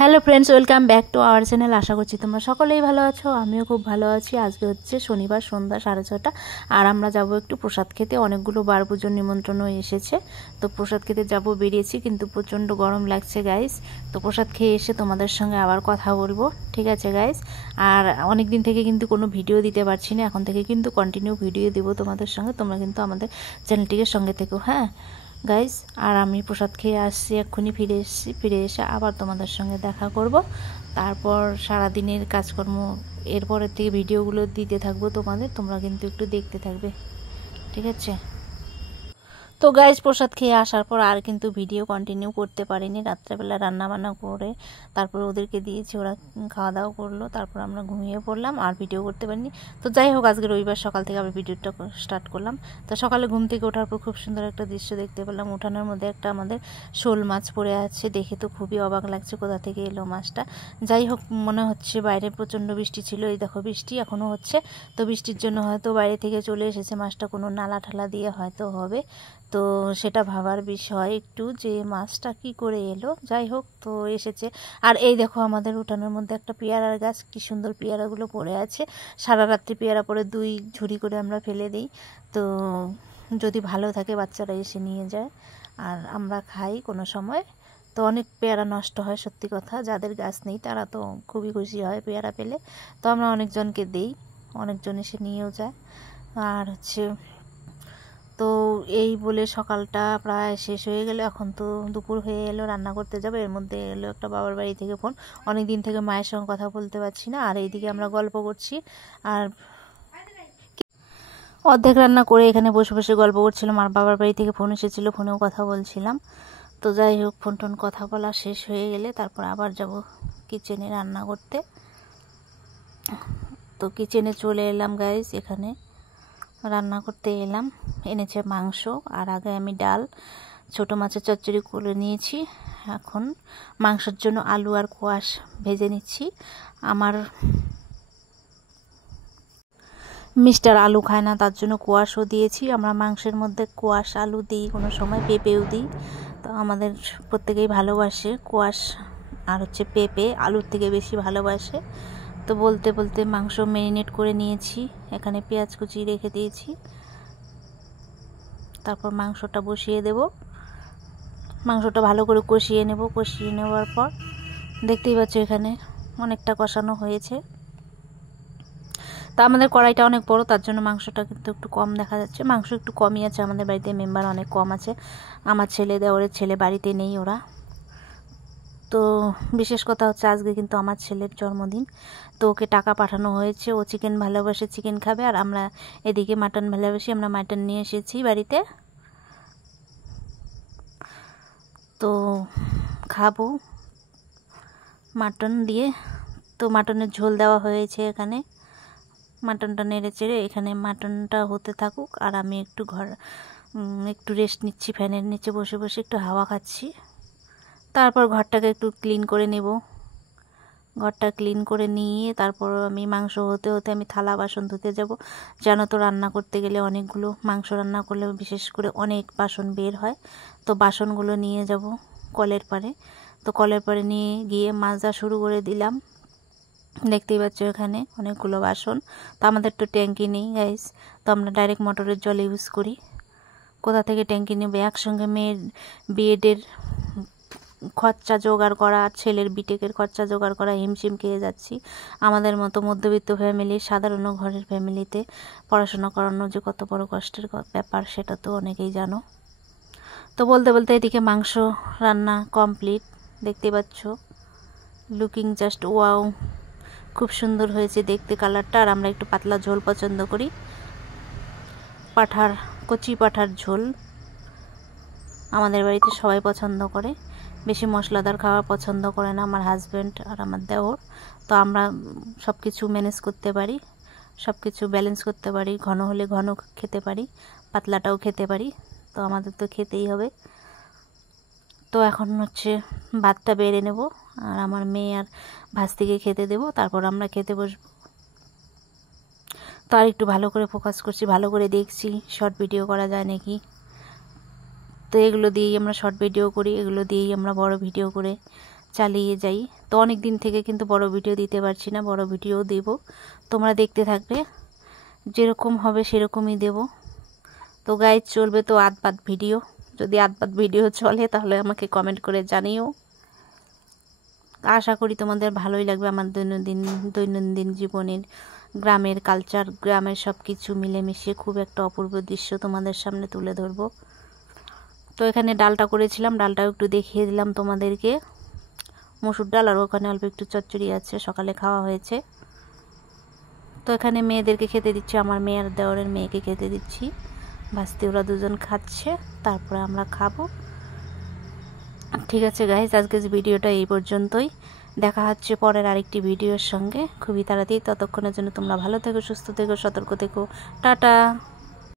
Hello friends, welcome back to our channel. আশা করছি তোমরা সকলেই ভালো আছো, আমিও খুব ভালো আছি। আজকে হচ্ছে শনিবার সন্ধ্যা 6:30 আর আমরা যাব একটু প্রসাদ খেতে। অনেকগুলো বার পুজোর নিমন্ত্রণও এসেছে, তো প্রসাদ খেতে যাব বেরিয়েছি, কিন্তু প্রচণ্ড গরম লাগছে গাইস। তো প্রসাদ খেয়ে এসে তোমাদের সঙ্গে আবার কথা বলবো, ঠিক আছে গাইস। আর অনেক দিন থেকে কিন্তু কোনো ভিডিও দিতে পারছি না, এখন থেকে কিন্তু কন্টিনিউ ভিডিও দেবো তোমাদের সঙ্গে। তোমরা কিন্তু আমাদের চ্যানেলটিকে সঙ্গে থেকো, হ্যাঁ গাইস। আর আমি প্রসাদ খেয়ে আসছি, এক্ষুনি ফিরে এসেছি। ফিরে এসে আবার তোমাদের সঙ্গে দেখা করব, তারপর সারাদিনের কাজকর্ম এরপরের থেকে ভিডিওগুলো দিতে থাকবো তোমাদের, তোমরা কিন্তু একটু দেখতে থাকবে, ঠিক আছে। তো গাইজ, প্রসাদ খেয়ে আসার পর আর কিন্তু ভিডিও কন্টিনিউ করতে পারিনি। রাত্রেবেলা রান্নাবান্না করে তারপর ওদেরকে দিয়েছি, ওরা খাওয়া দাওয়া করলো, তারপর আমরা ঘুমিয়ে পড়লাম, আর ভিডিও করতে পারিনি। তো যাই হোক, আজকে রবিবার সকাল থেকে আবার ভিডিওটা স্টার্ট করলাম। তো সকালে ঘুম থেকে ওঠার পর খুব সুন্দর একটা দৃশ্য দেখতে পেলাম। উঠানের মধ্যে একটা আমাদের শোল মাছ পড়ে আছে, দেখে তো খুবই অবাক লাগছে, কোথা থেকে এলো মাছটা। যাই হোক, মনে হচ্ছে বাইরে প্রচণ্ড বৃষ্টি ছিল, এই দেখো বৃষ্টি এখনও হচ্ছে। তো বৃষ্টির জন্য হয়তো বাইরে থেকে চলে এসেছে মাছটা, কোনো নালা ঠালা দিয়ে হয়তো হবে। তো সেটা ভাবার বিষয় একটু, যে মাছটা কি করে এলো। যাই হোক, তো এসেছে। আর এই দেখো, আমাদের উঠানের মধ্যে একটা পেয়ারার গাছ, কি সুন্দর পেয়ারাগুলো পড়ে আছে। সারা রাত্রি পেয়ারা পরে 2 ঝুড়ি করে আমরা ফেলে দিই, তো যদি ভালো থাকে বাচ্চারা এসে নিয়ে যায়, আর আমরা খাই কোনো সময়। তো অনেক পেয়ারা নষ্ট হয়, সত্যি কথা। যাদের গাছ নেই তারা তো খুবই খুশি হয় পেয়ারা পেলে। তো আমরা অনেকজনকে দিই, অনেকজন এসে নিয়েও যায়। আর হচ্ছে, তো এই বলে সকালটা প্রায় শেষ হয়ে গেল, এখন তো দুপুর হয়ে এলো, রান্না করতে যাবো। এর মধ্যে এলো একটা বাবার বাড়ি থেকে ফোন, অনেক দিন থেকে মায়ের সঙ্গে কথা বলতে পারছি না। আর এইদিকে আমরা গল্প করছি, আর অর্ধেক রান্না করে এখানে বসে বসে গল্প করছিলাম। আর বাবার বাড়ি থেকে ফোন এসেছিলো, ফোনেও কথা বলছিলাম। তো যাই হোক, ফোন টোন কথা বলা শেষ হয়ে গেলে তারপর আবার যাব কিচেনে রান্না করতে। তো কিচেনে চলে এলাম গাইজ, এখানে রান্না করতে এলাম। এনেছে মাংস, আর আগে আমি ডাল, ছোটো মাছের চচ্চড়ি করে নিয়েছি। এখন মাংসের জন্য আলু আর কোয়াশ ভেজে নিচ্ছি। আমার মিস্টার আলু খায় না, তার জন্য কোয়াশও দিয়েছি। আমরা মাংসের মধ্যে কোয়াশ আলু দিই, কোনো সময় পেঁপেও দিই। তো আমাদের প্রত্যেকেই ভালোবাসে কোয়াশ আর হচ্ছে পেঁপে, আলুর থেকে বেশি ভালোবাসে। তো বলতে বলতে মাংস ম্যারিনেট করে নিয়েছি, এখানে পেঁয়াজ কুচি রেখে দিয়েছি। তারপর মাংসটা বসিয়ে দেব, মাংসটা ভালো করে কষিয়ে নেব। কষিয়ে নেওয়ার পর দেখতেই পাচ্ছ এখানে অনেকটা কষানো হয়েছে। তা আমাদের কড়াইটা অনেক বড়, তার জন্য মাংসটা কিন্তু একটু কম দেখা যাচ্ছে। মাংস একটু কমই আছে, আমাদের বাড়িতে মেম্বার অনেক কম আছে। আমার ছেলে, দেওরের ছেলে বাড়িতে নেই ওরা। তো বিশেষ কথা হচ্ছে, আজকে কিন্তু আমার ছেলের জন্মদিন, তো ওকে টাকা পাঠানো হয়েছে। ও চিকেন ভালোবাসে, চিকেন খাবে, আর আমরা এদিকে মাটন ভালোবাসি, আমরা মাটন নিয়ে এসেছি বাড়িতে, তো খাবো মাটন দিয়ে। তো মাটনের ঝোল দেওয়া হয়েছে এখানে, মাটনটা নেড়ে চেড়ে এখানে মাটনটা হতে থাকুক, আর আমি একটু রেস্ট নিচ্ছি, ফ্যানের নিচে বসে বসে একটু হাওয়া খাচ্ছি। তারপর ঘরটাকে একটু ক্লিন করে নেব। ঘরটা ক্লিন করে নিয়ে তারপর আমি মাংস হতে হতে আমি থালা বাসন ধুতে যাব। জানো তো, রান্না করতে গেলে অনেকগুলো, মাংস রান্না করলে বিশেষ করে অনেক বাসন বের হয়। তো বাসনগুলো নিয়ে যাব কলের পাড়ে। তো কলের পাড়ে নিয়ে গিয়ে মাজা শুরু করে দিলাম। দেখতেই পাচ্ছ এখানে অনেকগুলো বাসন। তো আমাদের তো ট্যাঙ্কি নেই গাইস, তো আমরা ডাইরেক্ট মোটরের জল ইউজ করি। কোথা থেকে ট্যাঙ্কি নেবে, একসঙ্গে মেয়ের বিএডের খরচা জোগাড় করা, ছেলের বিটেকের খরচা জোগাড় করা, হিমশিম খেয়ে যাচ্ছি। আমাদের মতো মধ্যবিত্ত ফ্যামিলি, সাধারণ ঘরের ফ্যামিলিতে পড়াশোনা করানো যে কত বড় কষ্টের ব্যাপার, সেটা তো অনেকেই জানো। তো বলতে বলতে এদিকে মাংস রান্না কমপ্লিট, দেখতে পাচ্ছ। লুকিং জাস্ট ওয়াও, খুব সুন্দর হয়েছে দেখতে কালারটা। আর আমরা একটু পাতলা ঝোল পছন্দ করি, কচি পাঁঠার ঝোল আমাদের বাড়িতে সবাই পছন্দ করে। বেশি মশলাদার খাওয়া পছন্দ করে না আমার হাজব্যান্ড আর আমার দেওর। তো আমরা সব কিছু ম্যানেজ করতে পারি, সব কিছু ব্যালেন্স করতে পারি। ঘন হলে ঘন খেতে পারি, পাতলাটাও খেতে পারি, তো আমাদের তো খেতেই হবে। তো এখন হচ্ছে ভাতটা বেড়ে নেব, আর আমার মেয়ে আর ভাস্তিকে খেতে দেব, তারপর আমরা খেতে বসবো। তো আর একটু ভালো করে ফোকাস করছি, ভালো করে দেখছি শর্ট ভিডিও করা যায় নাকি। তো এগুলো দিয়েই আমরা শর্ট ভিডিও করি, এগুলো দিয়েই আমরা বড় ভিডিও করে চালিয়ে যাই। তো অনেক দিন থেকে কিন্তু বড় ভিডিও দিতে পারছি না, বড় ভিডিও দেব, তোমরা দেখতে থাকবে, যেরকম হবে সেরকমই দেব। তো গাইজ চলবে তো আধ ভিডিও, যদি আধ ভিডিও চলে তাহলে আমাকে কমেন্ট করে জানিও। আশা করি তোমাদের ভালোই লাগবে আমার দৈনন্দিন জীবনের গ্রামের কালচার, গ্রামের সব কিছু মিলেমিশে খুব একটা অপূর্ব দৃশ্য তোমাদের সামনে তুলে ধরবো। তো এখানে ডালটা করেছিলাম, ডালটাও একটু দেখিয়ে দিলাম তোমাদেরকে, মসুর ডাল, আর ওখানে অল্প একটু চচ্চড়ি আছে, সকালে খাওয়া হয়েছে। তো এখানে মেয়েদেরকে খেতে দিচ্ছি, আমার মেয়ের দেওরের মেয়েকে খেতে দিচ্ছি, ভাস্তি ওরা দুজন খাচ্ছে, তারপরে আমরা খাবো। ঠিক আছে গাইজ, আজকের ভিডিওটা এই পর্যন্তই, দেখা হচ্ছে পরের আরেকটি ভিডিওর সঙ্গে খুবই তাড়াতাড়ি। ততক্ষণের জন্য তোমরা ভালো থেকো, সুস্থ থেকো, সতর্ক থেকো, টাটা।